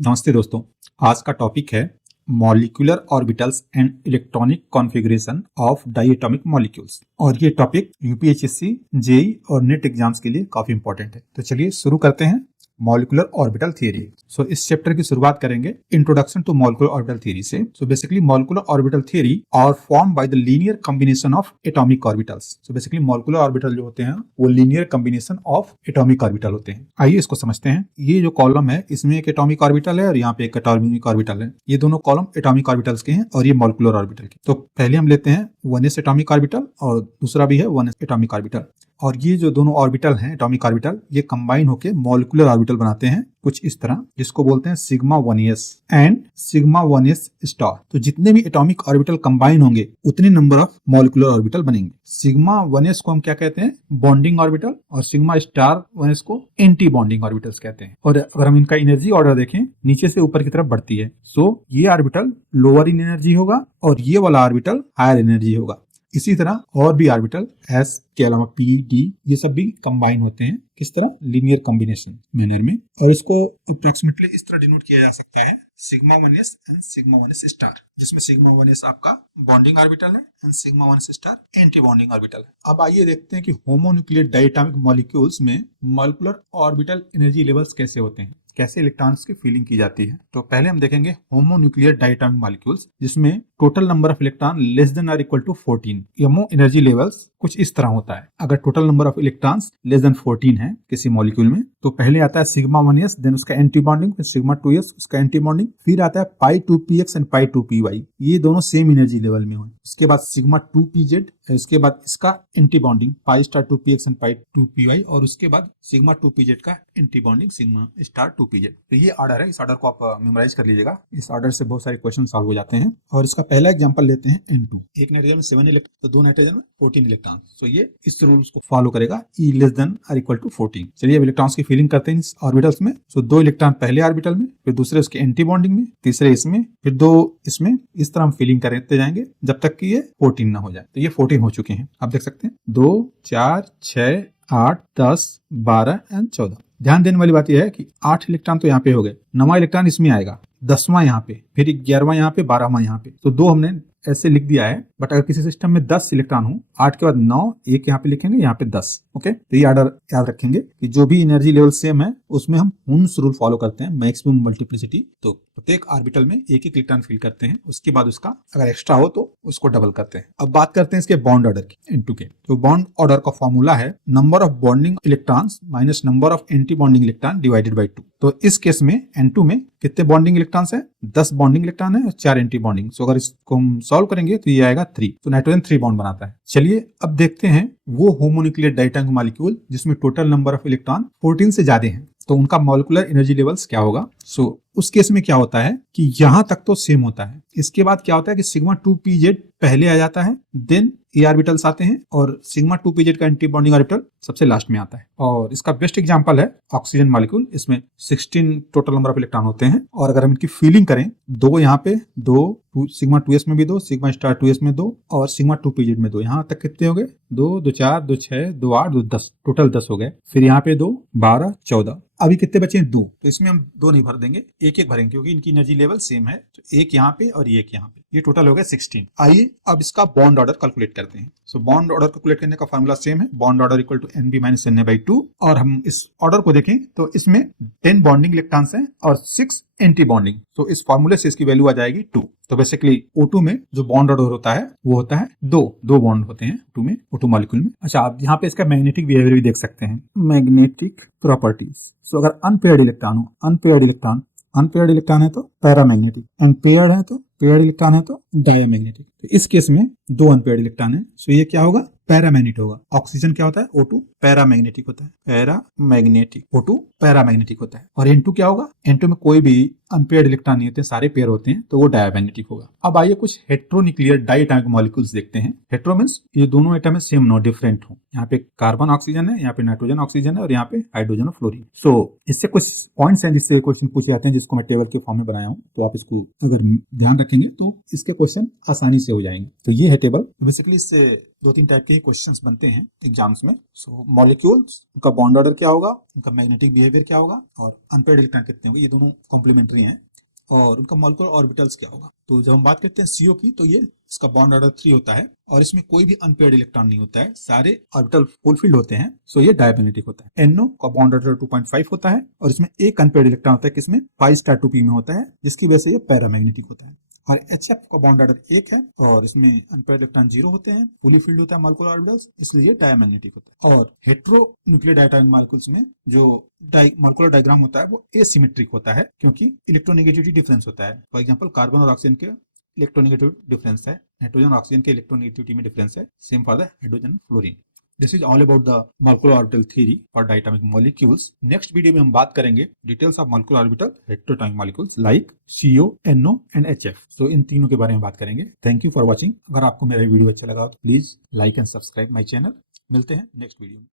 नमस्ते दोस्तों, आज का टॉपिक है molecular orbitals and electronic configuration of diatomic molecules. और ये टॉपिक यूपीएचएससी, जेईई और नेट एग्जाम्स के लिए काफी इंपॉर्टेंट है। तो चलिए शुरू करते हैं मॉलिक्यूलर ऑर्बिटल थियरी। सो इस चैप्टर की शुरुआत करेंगे introduction to molecular orbital theory से। So basically molecular orbital theory are form by the linear combination of atomic orbitals. So basically molecular orbital जो होते हैं वो linear combination of atomic orbital होते हैं। आइए इसको समझते हैं। ये जो कॉलम है इसमें एक एटॉमिक ऑर्बिटल है और यहाँ पे एक एटॉमिक ऑर्बिटल है। ये दोनों कॉलम एटॉमिक ऑर्बिटल्स के हैं और ये मॉलिक्यूलर ऑर्बिटल के। तो पहले हम लेते हैं 1s एटॉमिक ऑर्बिटल और दूसरा भी है 1s एटॉमिक ऑर्बिटल। और ये जो दोनों ऑर्बिटल हैं एटॉमिक ऑर्बिटल, ये कंबाइन होकर मॉलिक्यूलर ऑर्बिटल बनाते हैं कुछ इस तरह, जिसको बोलते हैं sigma 1s and sigma 1s star. तो जितने भी एटॉमिक ऑर्बिटल कंबाइन होंगे उतने नंबर ऑफ मॉलिक्यूलर ऑर्बिटल बनेंगे। सिग्मा 1s को हम क्या कहते हैं? बॉन्डिंग ऑर्बिटल, और सिग्मा स्टार 1s को एंटी बॉन्डिंग ऑर्बिटल्स कहते हैं। और अगर हम इनका एनर्जी ऑर्डर देखें, नीचे से ऊपर की तरफ बढ़ती है। सो ये ऑर्बिटल लोअर इन एनर्जी होगा और ये वाला ऑर्बिटल हायर एनर्जी होगा। इसी तरह और भी ऑर्बिटल s के अलावा p, d ये सब भी कंबाइन होते हैं। किस तरह? लीनियर कॉम्बिनेशन मैनर में। और इसको अप्रोक्सीमेटली इस तरह डिनोट किया जा सकता है sigma 1s and sigma 1s star, जिसमें सिग्मा 1s आपका बॉन्डिंग ऑर्बिटल है and sigma 1s star anti bonding orbital है। अब आइए देखते हैं कि होमोन्यूक्लियर डायटोमिक मॉलिक्यूल्स में मॉलिक्यूलर ऑर्बिटल एनर्जी लेवल्स कैसे होते हैं, कैसे इलेक्ट्रॉन्स की फीलिंग की जाती है। तो पहले हम देखेंगे होमोन्यूक्लियर डायटोमिक मॉलिक्यूल्स, जिसमें total number of electron less than और equal to 14। Homo energy levels कुछ इस तरह होता है। अगर total number of electrons less than 14 है किसी मॉलिक्यूल में, तो पहले आता है सिग्मा 1s, देन उसका एंटी बॉन्डिंग, फिर सिग्मा 2s उसका एंटी बॉन्डिंग, फिर आता है पाई 2px एंड पाई 2py, ये दोनों सेम एनर्जी लेवल में हो। उसके बाद सिग्मा 2pz, उसके बाद इसका anti bonding pi star 2px and pi 2py, और उसके बाद सिग्मा 2pz का anti bonding sigma star 2pz। तो ये ऑर्डर है, इस ऑर्डर को आप मेमोराइज कर लीजिएगा। इस ऑर्डर से बहुत सारे क्वेश्चन सॉल्व हो जाते हैं। और इसका पहला एग्जांपल लेते हैं N2। एक नाइट्रोजन में 7 इलेक्ट्रॉन, तो दो नाइट्रोजन में 14 इलेक्ट्रॉन। सो ये इस रूल्स को फॉलो करेगा, E लेस देन और इक्वल टू 14। चलिए अब इलेक्ट्रॉन्स की फीलिंग करते हैं इस ऑर्बिटल्स में। सो 2 इलेक्ट्रॉन पहले ऑर्बिटल में, फिर दूसरे उसके एंटी बॉन्डिंग में, तीसरे इसमें, फिर 2 इसमें। इस तरह हम फीलिंग करते जाएंगे जब तक कि ये 14 ना हो जाए। तो ये 14 हो चुके हैं, आप देख सकते हैं। 2, 4, 6, 8, 10, 12 एंड 14। ध्यान देने वाली बात यह है कि 8 इलेक्ट्रॉन तो यहाँ पे हो गए, 9वां इलेक्ट्रॉन इसमें आएगा, 10वां यहाँ पे, फिर 11वां यहाँ पे, 12वां यहाँ पे। तो 2 हमने ऐसे लिख दिया है। बट अगर किसी सिस्टम में 10 इलेक्ट्रॉन हो, 8 के बाद 9, 1 यहाँ पे लिखेंगे, यहाँ पे 10। ओके, तो ये ऑर्डर याद रखेंगे कि जो भी एनर्जी लेवल सेम है उसमें हम हुन्स रूल फॉलो करते हैं, मैक्सिमम मल्टीप्लिसिटी। तो प्रत्येक ऑर्बिटल में एक एक इलेक्ट्रॉन फिल करते हैं, उसके बाद उसका अगर एक्स्ट्रा हो तो उसको डबल करते हैं। अब बात करते हैं इसके बॉन्ड ऑर्डर की, N2 के। तो बॉन्ड ऑर्डर का फॉर्मूला है number of bonding electrons minus number of anti bonding electron divided by 2। तो इस केस में N2 में कितने बॉन्डिंग इलेक्ट्रॉन्स हैं? 10 बॉन्डिंग इलेक्ट्रॉन है और 4 एंटी बॉन्डिंग। सो अगर इसको हम सॉल्व करेंगे तो ये आएगा 3। तो नाइट्रोजन 3 बॉन्ड बनाता है। चलिए अब देखते हैं वो होमोन्यूक्लियर डायटोमिक मॉलिक्यूल जिसमें टोटल नंबर ऑफ इलेक्ट्रॉन 14 से ज्यादा हैं, तो उनका मॉलिक्यूलर एनर्जी लेवल्स क्या होगा। सो उस केस में क्या होता है कि यहां तक तो सेम होता है। इसके बाद क्या होता है कि सिग्मा 2pz पहले आ जाता है, देन ये ऑर्बिटल्स आते हैं, और सिग्मा 2pz का एंटी बॉन्डिंग ऑर्बिटल सबसे लास्ट में आता है। और इसका बेस्ट एग्जांपल है ऑक्सीजन मॉलिक्यूल। इसमें 16 टोटल नंबर ऑफ इलेक्ट्रॉन होते हैं। और अगर हम इनकी फीलिंग करें, 2 यहाँ पे, 2 सिग्मा 2s में भी 2, सिग्मा स्टार 2s में 2, और सिग्मा 2pz में 2। यहाँ तक कितने हो गए? 2, 2, 4, 2, 6, 2, 8, 2, 10, टोटल 10 हो गए। फिर यहाँ पे 2, 12, 14। अभी कितने बचे हैं? 2। तो इसमें हम 2 नहीं भर देंगे, एक एक भरेंगे क्योंकि इनकी एनर्जी लेवल सेम है। तो एक यहाँ पे और एक यहाँ पे, ये टोटल हो गए 16। आइए अब इसका बॉन्ड ऑर्डर कैलकुलेट करते हैं। सो बॉन्ड ऑर्डर कैलकुलेट करने का फार्मूला सेम है, bond order equal to NB minus NA/2। और हम इस ऑर्डर को देखें तो इसमें 10 बॉन्डिंग इलेक्ट्रॉन्स हैं और 6 एंटी बॉन्डिंग। तो इस फार्मूले से इसकी वैल्यू आ जाएगी 2। तो बेसिकली O2 में जो बॉन्ड ऑर्डर होता है वो होता है 2 बॉन्ड होते हैं O2 में, O2 मॉलिक्यूल में। अच्छा, आप यहाँ पे इसका मैग्नेटिक बिहेवियर भी देख सकते हैं, मैग्नेटिक प्रॉपर्टीज। सो अगर अनपेयर्ड इलेक्ट्रॉन हो, अनपेयर्ड इलेक्ट्रॉन है तो पैरामैग्नेटिक, एंड पेयर्ड है तो पेयर्ड इलेक्ट्रॉन है तो डायामैग्नेटिक। तो इस केस में 2 अनपेयर्ड इलेक्ट्रॉन है, सो ये क्या होगा? पैरामैग्नेटिक होगा। ऑक्सीजन क्या होता है? O2 पैरामैग्नेटिक होता है, पैरामैग्नेटिक। O2 पैरामैग्नेटिक होता है। और N2 क्या होगा? N2 में कोई भी अनपेयर्ड इलेक्ट्रॉन नहीं होते, सारे पेयर होते हैं, तो वो डायामैग्नेटिक होगा। अब आइए कुछ हेट्रोन्यूक्लियर डायटोमिक मॉलिक्यूल्स देखते हैं। हेट्रो मींस ये दोनों एटम है सेम, नो डिफरेंट हो। यहाँ पे कार्बन ऑक्सीजन है, यहाँ पे नाइट्रोजन ऑक्सीजन है, और यहाँ पे हाइड्रोजन और फ्लोरीन। सो इससे कुछ पॉइंट्स हैं जिससे क्वेश्चन पूछे जाते हैं, जिसको मैं टेबल के फॉर्म में बनाया हूँ। तो आप इसको अगर ध्यान रखेंगे तो इसके क्वेश्चन आसानी से हो जाएंगे। तो ये है टेबल। तो बेसिकली इससे 2-3 टाइप के क्वेश्चंस बनते हैं एग्जाम्स में। सो मॉलिक्यूल्स, उनका बॉन्ड ऑर्डर क्या होगा, उनका मैग्नेटिक बिहेवियर क्या होगा, और अनपेयर्ड इलेक्ट्रॉन कितने होंगे, ये दोनों कॉम्प्लीमेंट्री सिमेट्री हैं और उनका मॉलिक्यूलर ऑर्बिटल्स क्या होगा। तो जब हम बात करते हैं CO की, तो ये इसका बॉन्ड ऑर्डर 3 होता है और इसमें कोई भी अनपेयर्ड इलेक्ट्रॉन नहीं होता है, सारे ऑर्बिटल फुलफिल्ड होते हैं, सो ये डायमैग्नेटिक होता है। NO का बॉन्ड ऑर्डर 2.5 होता है और इसमें एक अनपेयर्ड इलेक्ट्रॉन होता है, किसमें, π2p में होता है, जिसकी वजह से ये पैरामैग्नेटिक होता है। और HF का बॉन्ड ऑर्डर 1 है और इसमें अनपेयर्ड इलेक्ट्रॉन 0 होते हैं, फुली फिल्ड होता है मॉलिक्यूलर ऑर्बिटल्स, इसलिए ये डायमैग्नेटिक होता है। और हेटेरो न्यूक्लियर डायटोमिक मॉलिक्यूल्स में जो मॉलिक्यूलर डायग्राम होता है वो एसिमेट्रिक होता है, क्योंकि इलेक्ट्रोनेगेटिविटी डिफरेंस होता है। फॉर एग्जांपल कार्बन और ऑक्सीजन के इलेक्ट्रोनेगेटिव डिफरेंस है, नाइट्रोजन और ऑक्सीजन के इलेक्ट्रोनेगेटिविटी में डिफरेंस है, same for the hydrogen fluorine. This is all about the molecular orbital theory for diatomic molecules. Next video में हम बात करेंगे details of molecular orbital heteroatomic molecules like CO, NO and HF। So इन तीनों के बारे में बात करेंगे। Thank you for watching. अगर आपको मेरा वीडियो अच्छा लगा हो तो please like and subscribe my channel. मिलते हैं नेक्स्ट वीडियो में।